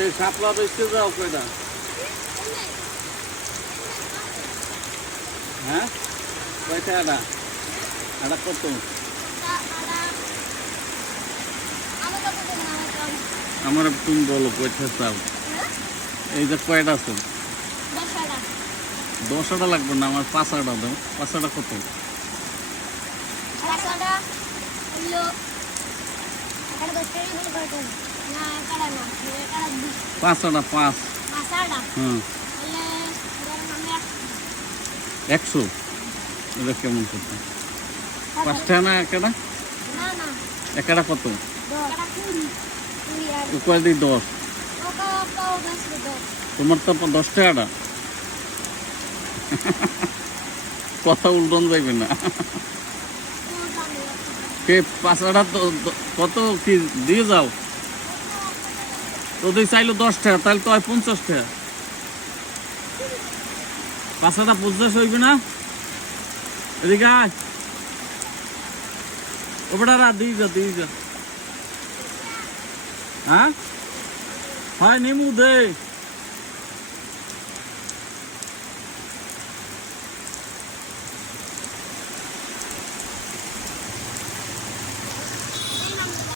এই শাপলা বেচতে যাও কয়টা? হ্যাঁ কয়টা আটা? আটা কত? আমার তুমি বলো কয়টা চাও? এই যে কয়টা আছে? 10 আটা লাগবে না, আমার 5 আটা দাও। 5 আটা কত? 5 আটা 5। হুম 100। এটা কেমন করতে? 5 টাকা না একটা? একটা কত? কয় দিই 10? তোমার তো 10 টাকাটা কথা উল্টন যাইবে না। 5 আটা কত কি দিয়ে যাও? তো তুই চাইলো 10 টাকা, তাহলে তো 50 টাকা। 5 আটা 50 হইবে না? এদিকে আয়, ওটা দিয়ে যা। হ্যাঁ হয় নেমু দে।